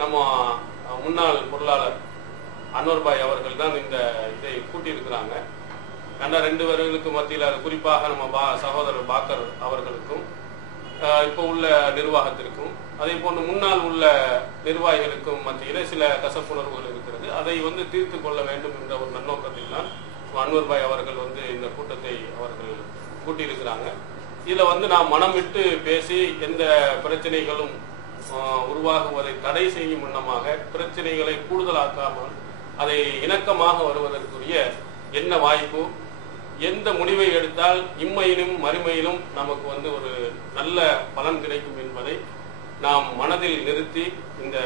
நம்ம முன்னாள் பொருளாளர் அன்வர் பாய் அவர்கள் தான் இந்த இதை கூட்டியிருக்கிறாங்க. கண்ட ரெண்டு பேர்களுக்கு மத்தியில் குறிப்பாக நம்ம சகோதரர் பாக்கர் அவர்களுக்கும் இப்போ உள்ள நிர்வாகத்திற்கும் அதே போன்று முன்னால் உள்ள நிர்வாகிகளுக்கும் மத்தியில் சில கசப்புணர்வுகள் இருக்கிறது. அதை தீர்த்து கொள்ள வேண்டும் என்ற ஒரு நன்னோக்கத்தில் தான் அன்வர் பாய் அவர்கள் இந்த கூட்டத்தை அவர்கள் கூட்டியிருக்கிறாங்க. இதில் நாம் மனம் விட்டு பேசி எந்த பிரச்சனைகளும் உருவாகுவதை தடை செய்யும் வண்ணமாக பிரச்சனைகளை கூடுதலாக்காமல் அதை இணக்கமாக வருவதற்குரிய என்ன வாய்ப்பு, எந்த முடிவை எடுத்தால் இம்மையிலும் மறுமையிலும் நமக்கு ஒரு நல்ல பலன் கிடைக்கும் என்பதை நாம் மனதில் நிறுத்தி இந்த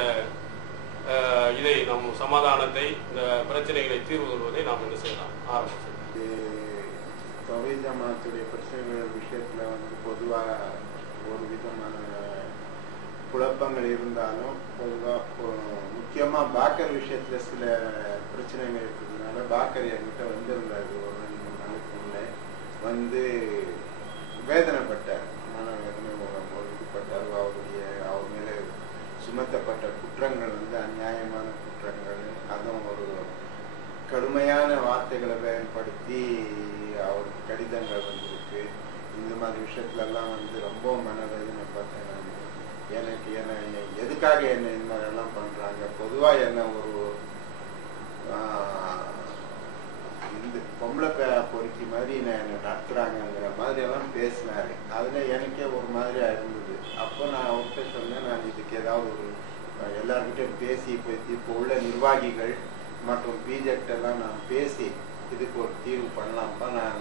இதை நம் சமாதானத்தை இந்த பிரச்சனைகளை தீர்வு கொள்வதை நாம் என்ன செய்யலாம் ஆரம்பிச்சோம். தௌஹீத் ஜமாத்துடைய பிரச்சனைகள் விஷயத்துல பொதுவாக ஒரு விதமான குழப்பங்கள் இருந்தாலும் பொதுவாக முக்கியமா பாக்கர் விஷயத்துல சில பிரச்சனைகள் இருக்கிறதுனால பாக்கர் என்கிட்ட வந்திருந்தாரு ஒரு 2-3 நாளைக்கு முன்னே வேதனைப்பட்டார், மன வேதனை ஒதுக்கப்பட்டார். அவர் மேல சுமத்தப்பட்ட குற்றங்கள் அநியாயமான குற்றங்கள், அதுவும் ஒரு கடுமையான வார்த்தைகளை பயன்படுத்தி அவருக்கு கடிதங்கள் வந்திருக்கு. இந்த மாதிரி விஷயத்துல எல்லாம் ரொம்ப மனவேதனைப்பட்டேன். எனக்கு எதுக்காக என்ன இந்த மாதிரி எல்லாம் பண்றாங்க, பொதுவா என்ன ஒரு இந்த பொம்பளை பொறுக்கி மாதிரி என்ன நடத்துறாங்கிற மாதிரி எல்லாம் பேசினாரு. அதுல எனக்கே ஒரு மாதிரியா இருந்தது. அப்போ நான் அவர்கிட்ட சொன்னேன், நான் இதுக்கு ஏதாவது ஒரு எல்லார்கிட்டையும் பேசி இப்போ உள்ள நிர்வாகிகள் மற்றும் பிஜெக்ட் எல்லாம் நான் பேசி இதுக்கு ஒரு தீர்வு பண்ணலாம்ப்பா, நான்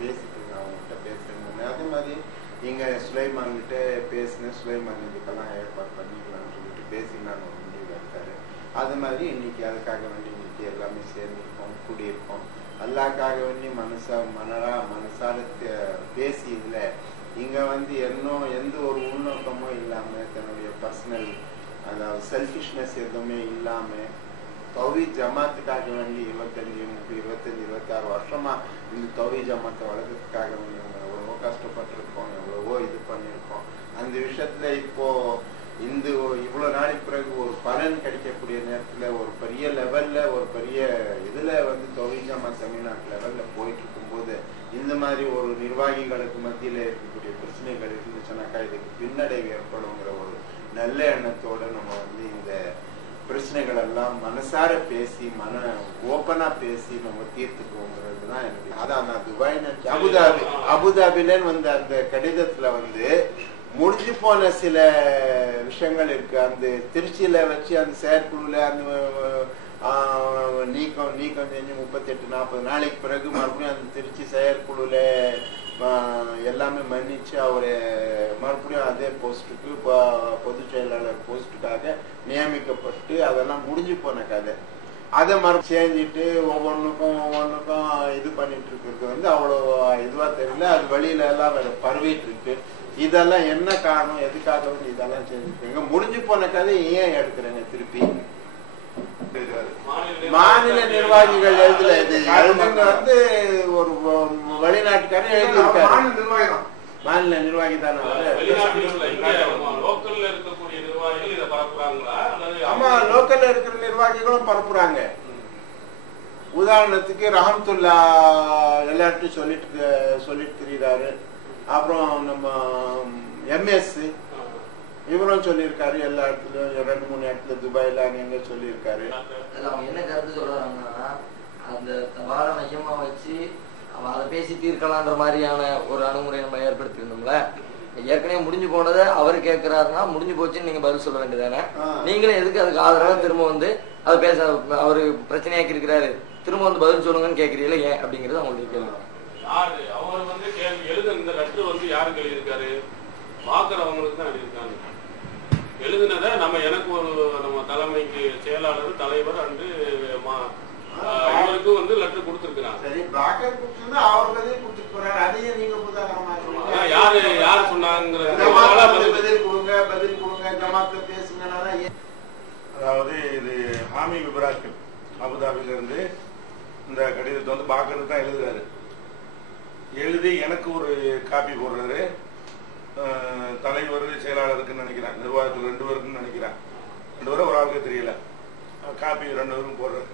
பேசிட்டு அவங்ககிட்ட பேசுறேன். அதே மாதிரி இங்க சுலைமான் கிட்ட பேசினேன், சுலைமான் இதுக்கெல்லாம் ஏற்பாடு பண்ணிக்கலாம்னு சொல்லிட்டு பேசி நான் ஒரு முடிவு எடுத்தாரு. அது மாதிரி இன்னைக்கு அதுக்காக வேண்டி இன்னைக்கு எல்லாமே சேர்ந்துருக்கோம், கூடியிருக்கோம். அல்லாக்காக வேண்டி மனசால பேசி இதுல இங்க இன்னும் எந்த ஒரு உள்நோக்கமும் இல்லாம தன்னுடைய பர்சனல் அதாவது செல்ஃபிஷ்னஸ் எதுவுமே இல்லாம தௌஹீத் ஜமாத்துக்காக வேண்டி 25-26 வருஷமா இந்த தௌஹீத் ஜமாத்தை வளர்க்கறதுக்காக வேண்டி எவ்வளவோ கஷ்டப்பட்டிருக்கோம், எவ்வளவோ இது பண்ணிருக்கோம். அந்த விஷயத்துல இப்போ இந்த இவ்வளவு நாளைக்கு பிறகு ஒரு பலன் கிடைக்கக்கூடிய நேரத்துல ஒரு பெரிய லெவல்ல ஒரு பெரிய இதுல தௌஹீத் ஜமாத் தமிழ்நாட்டு லெவல்ல போயிட்டு இருக்கும் போது இந்த மாதிரி ஒரு நிர்வாகிகளுக்கு மத்தியில இருக்கக்கூடிய பிரச்சனைகள் இருந்துச்சுனாக்கா இதுக்கு பின்னடைவு ஏற்படுங்கிற ஒரு நல்ல எண்ணத்தோட நம்ம இந்த பிரச்சனைகள் எல்லாம் மனசார பேசி ஓப்பனா பேசி நம்ம தீர்த்துக்கோங்கிறது தான் எனக்கு. அதான் நான் துபாய் அபுதாபில அந்த கடிதத்துல முடிஞ்சு போன சில விஷயங்கள் இருக்கு. அந்த திருச்சியில வச்சு அந்த செயற்குழுல அந்த நீக்கம் செஞ்சு 38-40 நாளைக்கு பிறகு மறுபடியும் அந்த திருச்சி செயற்குழுல எல்லாமே மன்னிச்சு அவரை மறுபடியும் அதே போஸ்டுக்கு பொதுச் செயலாளர் போஸ்டுக்காக நியமிக்கப்பட்டு அதெல்லாம் முடிஞ்சு போன கதை. அதை செஞ்சுட்டு ஒவ்வொன்றுக்கும் இது பண்ணிட்டு இருக்கிறது அவ்வளோ இதுவா தெரியல. அது வெளியில எல்லாம் பரவிட்டு இருக்கு. இதெல்லாம் என்ன காரணம், எதுக்காக இதெல்லாம் செஞ்சுருக்கீங்க, முடிஞ்சு போன கதை ஏன் எடுக்கிறேங்க திருப்பி? மாநில நிர்வாகிகள் எழுதல, இது ஒரு வெளிநாட்டுக்காரன் எழுதியிருக்காரு. மாநில நிர்வாகி தானே. ஆமா, லோக்கல்ல இருக்கிற நிர்வாகிகளும் பரப்புறாங்க. உதாரணத்துக்கு ரஹமத்துல்லா எல்லார்ட்டும் சொல்லிட்டு திரிகிறாரு. அப்புறம் நம்ம எம்எஸ் இவரும் சொல்லியிருக்காரு. எல்லா இடத்துலயும் 2-3 இடத்துல துபாயில அங்க சொல்லியிருக்காரு. அவங்க என்ன கருத்து சொல்றாங்கன்னா, அந்த தபால மையமா வச்சு அதை பேசி தீர்க்கலான்ற மாதிரியான ஒரு அணுகுமுறை நம்ம ஏற்படுத்திருந்தோம்ல. ஏற்கனவே முடிஞ்சு போனதை அவரு கேட்கிறாருன்னா முடிஞ்சு போச்சுன்னு நீங்க பதில் சொல்ல வேண்டியதானே. நீங்களும் எதுக்கு அதுக்கு ஆதரவா திரும்ப அதை பேச அவரு பிரச்சனையாக்கி இருக்கிறாரு, திரும்ப பதில் சொல்லுங்கன்னு கேட்கறீங்களா ஏன் அப்படிங்கிறது அவங்களுடைய கேள்வி. அவர் கேள்வி எழுத இந்த லெட்டர் யாருக்கு எழுதியிருக்காரு, பாக்குறவங்களுக்கு தான் எழுதியிருக்காங்க. எழுதுனத எனக்கு நம்ம தலைமைக்கு செயலாளர் தலைவர் அன்று இவருக்கு லெட்டர் கொடுத்திருக்கிறாங்க. சரி, பாக்கர் கொடுத்திருந்தா அவர்களே கொடுத்துட்டு போறாரு. அதையும் நீங்க யாரு சொன்னாங்க பதில் கொடுங்க ஜமாத்ல பேசுங்க. அதாவது இது ஹாமி இப்ராஹிம் அபுதாபில இருந்து இந்த கடிதத்தை பாக்கருக்கு தான் எழுதுறாரு. எழுதி எனக்கு ஒரு காப்பி போடுறாரு. தலைவர் செயலாளருக்கு நினைக்கிறேன், நிர்வாகத்தில் 2 பேருக்குன்னு நினைக்கிறேன். 2 பேரும் ஒரு ஆளுக்கு தெரியல. காப்பி 2 பேரும் போடுறாரு.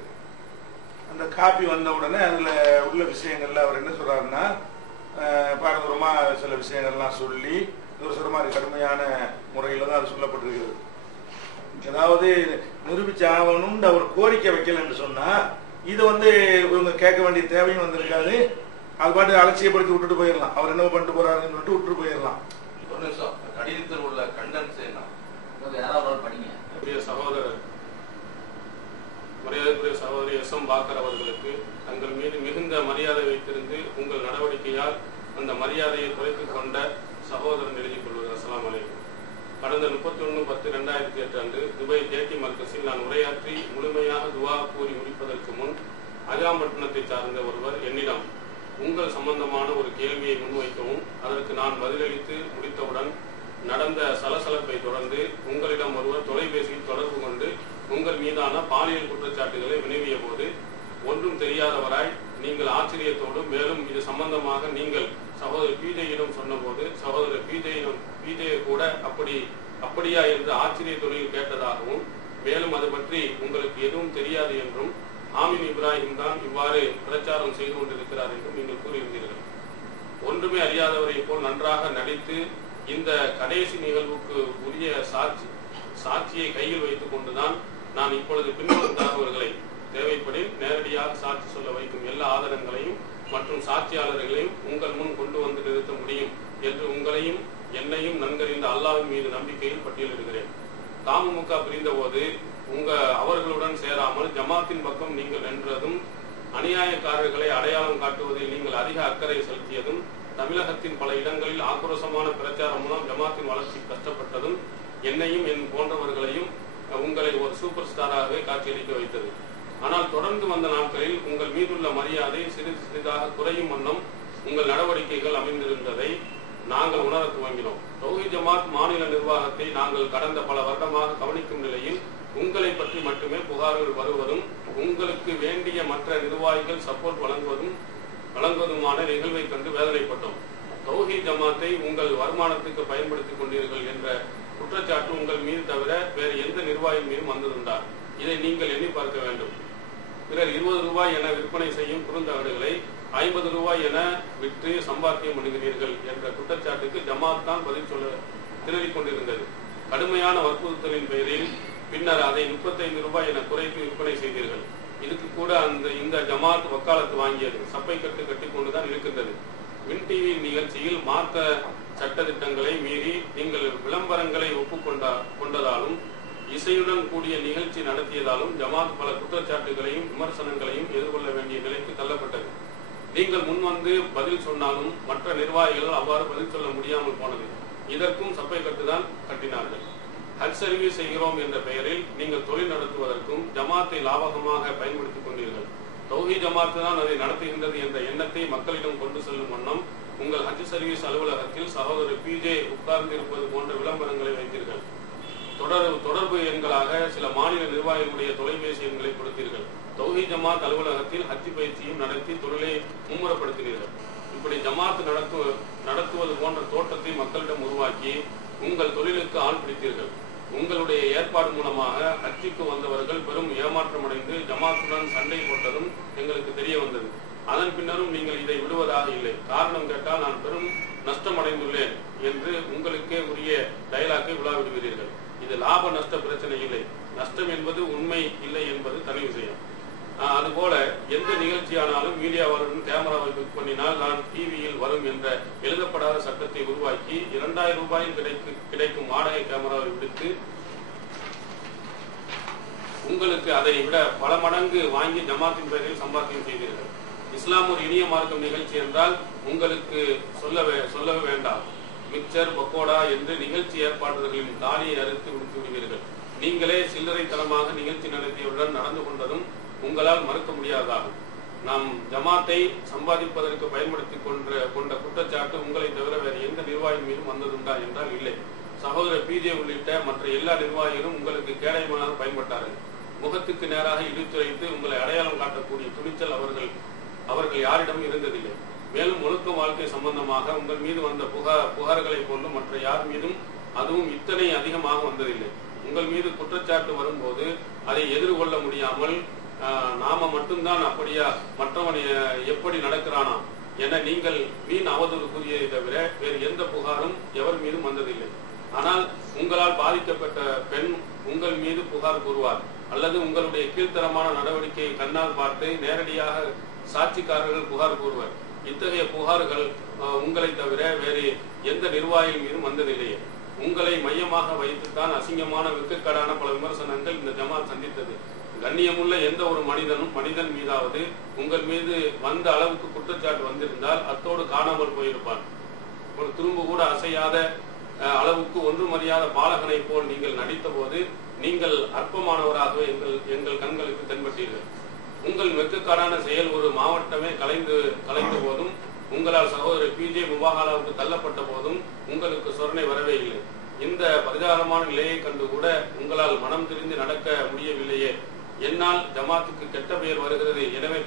அந்த காப்பி வந்த உடனே அதுல உள்ள விஷயங்கள்ல அவர் என்ன சொல்றாருன்னா, பாரதூரமா சில விஷயங்கள்லாம் சொல்லி இவர் சொல்ற மாதிரி கடுமையான முறையில தான் அது சொல்லப்பட்டிருக்கிறது. அதாவது நிரூபிச்சு ஆகணும்னு அவர் கோரிக்கை வைக்கலன்னு சொன்னா இது இவங்க கேட்க வேண்டிய தேவையும் வந்திருக்காது. அது பாட்டு அலட்சியப்படுத்தி விட்டுட்டு போயிடலாம். அவர் என்ன பண்ணிட்டு போறாருன்னு சொல்லிட்டு விட்டுட்டு போயிடலாம். ஒரு நிமிஷம், கடிதத்தில் உள்ள கண்டென்ஸ் என்ன யாராவது படிங்க. சகோதரர் மரியாதைக்குரிய சகோதரி எஸ்.எம். பாக்கர் அவர்களுக்கு தங்கள் மீது மிகுந்த மரியாதை வைத்திருந்து உங்கள் நடவடிக்கையால் அந்த மரியாதையை குறைத்துக் கொண்ட சகோதரன் எழுதிக் கொள்வது. அஸ்ஸலாமு அலைக்கும். கடந்த 31/10/2008 அன்று துபாய் ஜேடி மர்கஸில் நான் உரையாற்றி முழுமையாக துவா கூறி முடிப்பதற்கு முன் அஜாம்பட்டினத்தை சார்ந்த ஒருவர் என்னிடம் உங்கள் சம்பந்தமான ஒரு கேள்வியை முன்வைக்கவும் அதற்கு நான் பதிலளித்து முடித்தவுடன் நடந்த சலசலப்பை தொடர்ந்து உங்களிடம் ஒருவர் தொலைபேசியில் தொடர்பு கொண்டு உங்கள் மீதான பாலியல் குற்றச்சாட்டுகளை வினவிய போது ஒன்றும் தெரியாதவராய் நீங்கள் ஆச்சரியத்தோடும் மேலும் இது சம்பந்தமாக நீங்கள் சகோதரர் பிஜேயிடம் சொன்னபோது சகோதரர் பிஜே கூட அப்படியா என்று ஆச்சரியத்தோடு கேட்டதாகவும் மேலும் அது பற்றி உங்களுக்கு எதுவும் தெரியாது என்றும் ஆமீன் இப்ராஹிம் தான் இவ்வாறு பிரச்சாரம் செய்து கொண்டிருக்கிறார் என்றும் நீங்கள் கூறியிருந்தீர்கள். ஒன்றுமே அறியாதவரை போல் நன்றாக நடித்து இந்த கடைசி நிகழ்வுக்கு உரிய சாட்சியை கையில் வைத்துக் கொண்டுதான் நான் இப்பொழுது பின்வரும் தகவல்களை தேவைப்படி நேரடியாக சாட்சி சொல்ல வைக்கும் எல்லா ஆதாரங்களையும் மற்றும் சாட்சியாளர்களையும் உங்கள் முன் கொண்டு வந்து நிறுத்த முடியும் என்று உங்களையும் என்னையும் நன்கறிந்த அல்லாஹ்வின் மீது நம்பிக்கையில் பட்டியலிடுகிறேன். தமுமுக பிரிந்த போது அவர்களுடன் சேராமல் ஜமாத்தின் பக்கம் நீங்கள் நின்றதும் அநியாயக்காரர்களை அடையாளம் காட்டுவதில் நீங்கள் அதிக அக்கறை செலுத்தியதும் தமிழகத்தின் பல இடங்களில் ஆக்ரோஷமான பிரச்சாரம் மூலம் ஜமாத்தின் வளர்ச்சி கஷ்டப்பட்டதும் என்னையும் என் போன்றவர்களையும் உங்களை ஒரு சூப்பர் ஸ்டாராகவே காட்சியளிக்க வைத்தது. ஆனால் தொடர்ந்து வந்த நாட்களில் உங்கள் மீதுள்ள மரியாதை சிறிது சிறிதாக குறையும் வண்ணம் உங்கள் நடவடிக்கைகள் அமைந்திருந்ததை நாங்கள் உணர துவங்கினோம். தௌஹீத் ஜமாத் மாநில நிர்வாகத்தை நாங்கள் கடந்த பல வருடமாக கவனிக்கும் நிலையில் உங்களை பற்றி மட்டுமே புகார்கள் வருவதும் உங்களுக்கு வேண்டிய மற்ற நிர்வாகிகள் சப்போர்ட் வழங்குவதுமான நிகழ்வை கண்டு வேதனைப்பட்டோம். தௌஹீத் ஜமாத்தை உங்கள் வருமானத்துக்கு பயன்படுத்திக் கொண்டீர்கள் என்ற குற்றச்சாட்டு உங்கள் மீது தவிர வேறு எந்த நிர்வாகி மீதும் வந்திருந்தா இதை நீங்கள் எண்ணி பார்க்க வேண்டும். பிறர் 20 ரூபாய் என விற்பனை செய்யும் குறுந்தகடுகளை 50 ரூபாய் என விற்று சம்பாத்தியம் பண்ணுகிறீர்கள் என்ற குற்றச்சாட்டுக்கு ஜமாத் தான் பதில் சொல்ல திணறிக் கொண்டிருந்தது. கடுமையான வற்புறுத்தலின் பெயரில் பின்னர் அதை 35 ரூபாய் என குறைத்து விற்பனை செய்தீர்கள். இதுக்கு கூட இந்த ஜமாத் வக்காலத்து வாங்கியது சப்பை கட்டி கொண்டுதான் இருக்கின்றது. வின் டிவி நிகழ்ச்சியில் மார்க்க சட்டத்திட்டங்களை மீறி நீங்கள் விளம்பரங்களை ஒப்புக்கொண்டதாலும் இசையுடன் கூடிய நிகழ்ச்சி நடத்தியதாலும் ஜமாத் பல குற்றச்சாட்டுகளையும் விமர்சனங்களையும் எதிர்கொள்ள வேண்டிய நிலைக்கு தள்ளப்பட்டது. நீங்கள் முன்வந்து பதில் சொன்னாலும் மற்ற நிர்வாகிகள் அவ்வாறு பதில் சொல்ல முடியாமல் போனது. இதற்கும் சப்பை கட்டுதான் கட்டினார்கள். ஹஜ் சர்வீஸ் செய்கிறோம் என்ற பெயரில் நீங்கள் தொழில் நடத்துவதற்கும் ஜமாத்தை லாபகமாக பயன்படுத்திக் கொண்டீர்கள். தௌஹீத் ஜமாத்து தான் அதை நடத்துகின்றது என்ற எண்ணத்தை மக்களிடம் கொண்டு செல்லும் வண்ணம் உங்கள் ஹஜ் சர்வீஸ் அலுவலகத்தில் சகோதரர் பிஜே உட்கார்ந்து இருப்பது போன்ற விளம்பரங்களை வைத்தீர்கள். தொடர்பு எண்களாக சில மாநில நிர்வாகிகளுடைய தொலைபேசி எண்களை கொடுத்தீர்கள். தௌஹீத் ஜமாத் அலுவலகத்தில் ஹஜ் பயிற்சியும் நடத்தி தொழிலை மும்முரப்படுத்தினீர்கள். இப்படி ஜமாத் நடத்துவது போன்ற தோட்டத்தை மக்களிடம் உருவாக்கி உங்கள் தொழிலுக்கு ஆள் பிடித்தீர்கள். உங்களுடைய ஏற்பாடு மூலமாக ஹஜ்ஜுக்கு வந்தவர்கள் பெரும் ஏமாற்றம் அடைந்து ஜமாத்துடன் சண்டை போட்டதும் எங்களுக்கு தெரிய வந்தது. அதன் பின்னரும் நீங்கள் இதை விடுவதாக இல்லை. காரணம் கேட்டால் நான் பெரும் நஷ்டம் அடைந்துள்ளேன் என்று உங்களுக்கே உரிய டயலாக்கை விழாவிடுகிறீர்கள். இது லாப நஷ்ட பிரச்சனை இல்லை. நஷ்டம் என்பது உண்மை இல்லை என்பது தனி விஷயம். அதுபோல எந்த நிகழ்ச்சியானாலும் மீடியாவுடன் கேமராவை புக் பண்ணினால் நான் டிவியில் வரும் என்ற எழுதப்படாத சட்டத்தை உருவாக்கி 2000 ரூபாயில் கிடைக்கும் வாடகை கேமராவை விடுத்து உங்களுக்கு அதை விட பல மடங்கு வாங்கி ஜமாத்தின் பெயரில் சம்பாத்தியம் செய்தீர்கள். இஸ்லாம் ஒரு இனிய மார்க்கம் நிகழ்ச்சி என்றால் உங்களுக்கு சொல்லவே வேண்டாம். மிக்சர் பக்கோடா என்று நிகழ்ச்சி ஏற்பாடுகளின் தாலியை அறுத்து விடுத்து விடுவீர்கள். நீங்களே சில்லறைத்தனமாக நிகழ்ச்சி நடத்தியவுடன் நடந்து கொண்டதும் உங்களால் மறுக்க முடியாதாகும். நாம் ஜமாத்தை சம்பாதிப்பதற்கு பயன்படுத்திக் கொண்ட குற்றச்சாட்டு உங்களை தவிர வேறு எந்த நிர்வாகி மீதும் வந்ததுண்டா என்றால் இல்லை. சகோதரர் பிஜே உள்ளிட்ட மற்ற எல்லா நிர்வாகிகளும் உங்களுக்கு கேடயமாக பயன்பட்டார்கள். முகத்துக்கு நேராக இடித்துரைத்து உங்களை அடையாளம் காட்டக்கூடிய துணிச்சல் அவர்கள் யாரிடம் இருந்ததில்லை. மேலும் ஒழுக்க வாழ்க்கை சம்பந்தமாக உங்கள் மீது வந்த புகார்களை போன்று மற்ற யார் மீதும் அதுவும் இத்தனை அதிகமாக வந்ததில்லை. உங்கள் மீது குற்றச்சாட்டு வரும்போது அதை எதிர்கொள்ள முடியாமல் நாம மட்டும்தான் அப்படியா, மற்றவன் எப்படி நடக்கிறானா என நீங்கள் வீண் அவதூறு கூறியதை தவிர வேறு எந்த புகாரும் எவர் மீதும் வந்ததில்லை. ஆனால் உங்களால் பாதிக்கப்பட்ட பெண் உங்கள் மீது புகார் கூறுவார், அல்லது உங்களுடைய கீழ்த்தரமான நடவடிக்கையை கண்ணால் பார்த்து நேரடியாக சாட்சிக்காரர்கள் புகார் கூறுவர். இத்தகைய புகார்கள் உங்களை தவிர வேறு எந்த நிர்வாகியின் மீதும் வந்ததில்லையே. உங்களை மையமாக வைத்துத்தான் அசிங்கமான வெட்கக்கேடான பல விமர்சனங்கள் இந்த ஜமாத் சந்தித்தது. கண்ணியமுள்ள எந்த ஒரு மனிதன் மீதாவது உங்கள் மீது வந்த அளவுக்கு குற்றச்சாட்டு வந்திருந்தால் அத்தோடு காணாமல் போயிருப்பான். ஒரு துரும்பு கூட அசையாத அளவுக்கு ஒன்றும் அறியாத பாலகனை போல் நீங்கள் நடித்த போது நீங்கள் அற்பமானவராகவே எங்கள் கண்களுக்கு தென்பட்டீர்கள். உங்கள் வெட்கக்காடான செயல் ஒரு மாவட்டமே கலைந்த போதும், உங்களால் சகோதரர் பிஜே முபாகலாவுக்கு தள்ளப்பட்ட போதும் உங்களுக்கு சொரணை வரவே இல்லை. இந்த பரிதாபமான நிலையை கண்டு கூட உங்களால் மனம் திரிந்து நடக்க முடியவில்லையே. என்னால் ஜமாத்துக்கு கெட்ட பெயர் வருகிறது, எனவே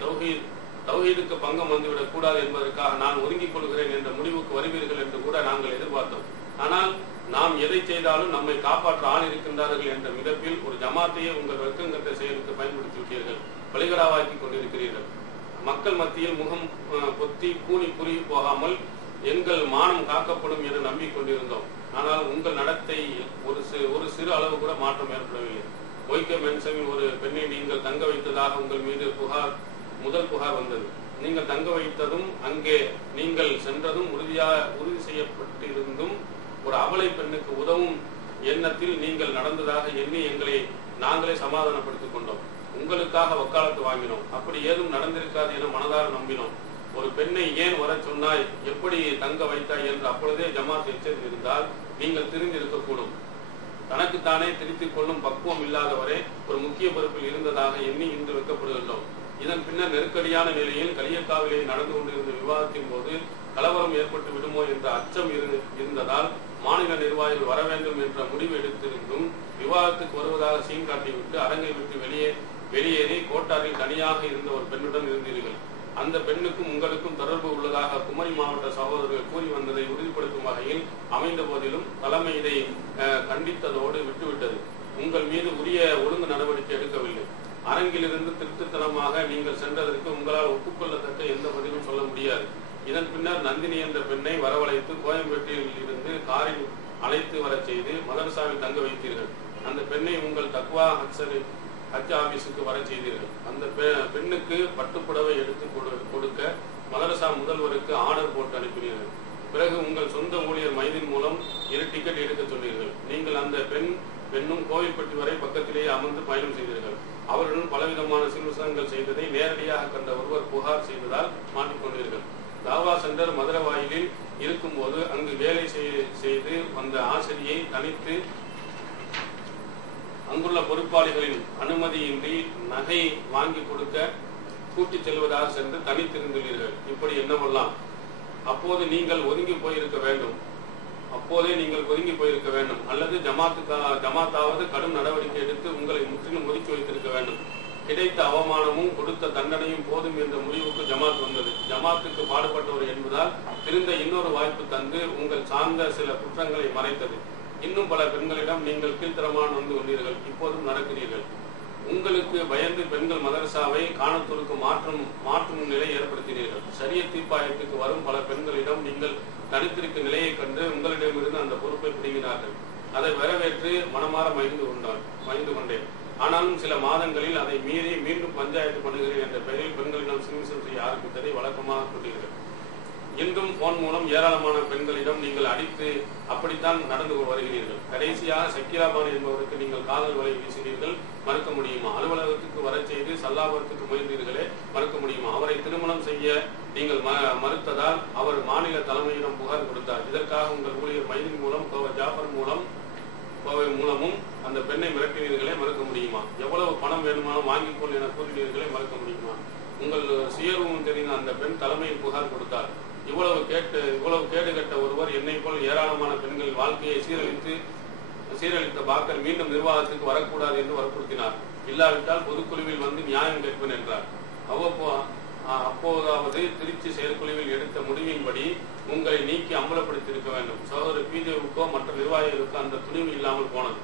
தௌஹீதுக்கு பங்கம் வந்துவிடக் கூடாது என்பதற்காக நான் ஒதுங்கிக் கொள்கிறேன் என்ற முடிவுக்கு வருவீர்கள் என்று கூட நாங்கள் எதிர்பார்த்தோம். ஆனால் நாம் எதை செய்தாலும் நம்மை காப்பாற்ற ஆள் இருக்கின்றார்கள் என்ற மிதப்பில் ஒரு ஜமாத்தையே உங்கள் வெட்கங்கட்ட செயலுக்கு பயன்படுத்தி விட்டீர்கள், வழிகடாவாக்கி கொண்டிருக்கிறீர்கள். மக்கள் மத்தியில் முகம் பொத்தி கூனி குறுகி போகாமல் எங்கள் மானம் காக்கப்படும் என நம்பிக்கொண்டிருந்தோம். ஆனால் உங்கள் நடத்தை ஒரு சிறு அளவு கூட மாற்றம் ஏற்படவில்லை. ஒய்கே மென்சமின் ஒரு பெண்ணை நீங்கள் தங்க வைத்ததாக உங்கள் மீது முதல் புகார் வந்தது. நீங்கள் தங்க வைத்ததும் அங்கே நீங்கள் சென்றதும் உறுதி செய்யப்பட்டிருந்தும் ஒரு அபலை பெண்ணுக்கு உதவும் எண்ணத்தில் நீங்கள் நடந்ததாக எண்ணி எங்களை நாங்களே சமாதானப்படுத்திக் கொண்டோம். உங்களுக்காக வக்காலத்து வாங்கினோம். அப்படி ஏதும் நடந்திருக்காது என மனதார நம்பினோம். ஒரு பெண்ணை ஏன் வர சொன்னாய், எப்படி தங்க வைத்தாய் என்று அப்பொழுதே ஜமாத் எச்சரித்திருந்தால் நீங்கள் திரும்பி இருக்கக்கூடும். தனக்குத்தானே திருத்திக் கொள்ளும் பக்குவம் இல்லாதவரே ஒரு முக்கிய பொறுப்பில் இருந்ததாக எண்ணி இன்று வைக்கப்படுகின்றோம். இதன் பின்னர் நெருக்கடியான நிலையில் களியக்காவிலே நடந்து கொண்டிருந்த விவாதத்தின் போது கலவரம் ஏற்பட்டு விடுமோ என்ற அச்சம் இருந்ததால் மாநில நிர்வாகிகள் வர வேண்டும் என்ற முடிவு எடுத்திருந்தும் விவாதத்துக்கு வருவதாக சீன் காட்டிவிட்டு அரங்கை விட்டு வெளியேறி கோட்டாரில் தனியாக இருந்த ஒரு பெண்ணுடன் இருந்தீர்கள். அந்த பெண்ணுக்கும் உங்களுக்கும் தொடர்பு உள்ளதாக குமரி மாவட்ட சகோதரர்கள் கூறி வந்ததை உறுதிப்படுத்தும் வகையில் அமைந்த போதிலும் தலைமை இதை கண்டித்ததோடு விட்டுவிட்டது. உங்கள் மீது உரிய ஒழுங்கு நடவடிக்கை எடுக்கவில்லை. அரங்கிலிருந்து திருட்டுத்தனமாக நீங்கள் சென்றதற்கு உங்களால் ஒப்புக்கொள்ளத்தக்க எந்த பதிலும் சொல்ல முடியாது. இதன் பின்னர் நந்தினி என்ற பெண்ணை வரவழைத்து கோயம்பேட்டில் இருந்து காரில் அழைத்து வர செய்து மதரசாவில் தங்க வைத்தீர்கள். அந்த பெண்ணை உங்கள் தக்வா ஹஜ் ஆபீஸுக்கு வர செய்தீர்கள். அந்த பெண்ணுக்கு பட்டுப்புடவை எடுத்து கொடுக்க மதரசா முதல்வருக்கு ஆர்டர் போட்டு அனுப்பினீர்கள். பிறகு உங்கள் சொந்த ஊழியர் மைதின் மூலம் 2 டிக்கெட் எடுக்க சொன்னீர்கள். நீங்கள் அந்த பெண்ணும் கோவில்பட்டி வரை பக்கத்திலேயே அமர்ந்து பயணம் செய்தீர்கள். அவர்களும் பலவிதமான சிறுசங்கள் செய்ததை நேரடியாக கண்ட ஒருவர் புகார் செய்ததால் மாட்டிக்கொண்டீர்கள். தாவா சென்டர் மதுரை வாயிலில் இருக்கும் போது அங்கு வேலை செய்து வந்த ஆசிரியை தனித்து அங்குள்ள பொறுப்பாளிகளின் அனுமதியின்றி நகை வாங்கி கொடுக்க கூட்டிச் செல்வதாக சென்று தனித்திருந்துள்ளீர்கள். இப்படி என்னவெல்லாம் அப்போதே நீங்கள் ஒதுங்கி போயிருக்க வேண்டும், அல்லது ஜமாத்தாவது கடும் நடவடிக்கை எடுத்து உங்களை முற்றிலும் ஒதுக்கி வைத்திருக்க வேண்டும். கிடைத்த அவமானமும் கொடுத்த தண்டனையும் போதும் என்ற முடிவுக்கு ஜமாத் வந்தது. ஜமாத்துக்கு பாடுபட்டவர் என்பதால் திருந்த இன்னொரு வாய்ப்பு தந்து உங்கள் சார்ந்த சில குற்றங்களை மறைத்தது. இன்னும் பல பெண்களிடம் நீங்கள் கீழ்த்தரமாக நடந்து கொண்டீர்கள். இப்போதும் நடக்கிறீர்கள். உங்களுக்கு பயந்து பெண்கள் மதரசாவை காணத்தூருக்கு மாற்றும் நிலை ஏற்படுத்தினீர்கள். சரிய தீர்ப்பாயத்துக்கு வரும் பல பெண்களிடம் நீங்கள் தனித்திருக்கும் நிலையை கண்டு உங்களிடமிருந்து அந்த பொறுப்பை பிடுங்கினார்கள். அதை வரவேற்று மனமாற மகிழ்ந்து கொண்டேன். ஆனாலும் சில மாதங்களில் அதை மீறி மீண்டும் பஞ்சாயத்து பண்ணுகிறேன் என்ற பெயரில் பெண்களிடம் சிமிசம் செய்ய ஆரம்பித்ததை வழக்கமாக கொண்டீர்கள். இன்றும் போன் மூலம் ஏராளமான பெண்களிடம் நீங்கள் அடித்து அப்படித்தான் நடந்து வருகிறீர்கள். கடைசியாக சக்கீராபான் என்பவருக்கு நீங்கள் காதல் வலை வீசினீர்கள். மறுக்க முடியுமா? அலுவலகத்துக்கு வர செய்து சல்லாபுரத்துக்கு முயன்றீர்களே, மறுக்க முடியுமா? அவரை திருமணம் செய்ய நீங்கள் மறுத்ததால் அவர் மாநில தலைமையிடம் புகார் கொடுத்தார். இதற்காக உங்கள் ஊழியர் மைதின் மூலம் ஜாஃபர் மூலமும் அந்த பெண்ணை மிரட்டினீர்களே, மறுக்க முடியுமா? எவ்வளவு பணம் வேணுமானும் வாங்கிக் கொள் என கூறினீர்களே, மறுக்க முடியுமா? உங்கள் சுயரூபம் தெரிந்த அந்த பெண் தலைமையில் புகார் கொடுத்தார். இவ்வளவு கேடு கட்ட ஒருவர் என்னை போல் ஏராளமான பெண்களின் வாழ்க்கையை சீரழித்த பாக்கர் மீண்டும் நிர்வாகத்துக்கு வரக்கூடாது என்று வற்புறுத்தினார். இல்லாவிட்டால் பொதுக்குழுவில் வந்து நியாயம் கேட்பேன் என்றார். அப்போதாவது திருச்சி செயற்குழுவில் எடுத்த முடிவின்படி உங்களை நீக்கி அம்பலப்படுத்தியிருக்க வேண்டும். சகோதரர் பிஜேவுக்கோ மற்ற நிர்வாகிகளுக்கோ அந்த துணிவு இல்லாமல் போனது.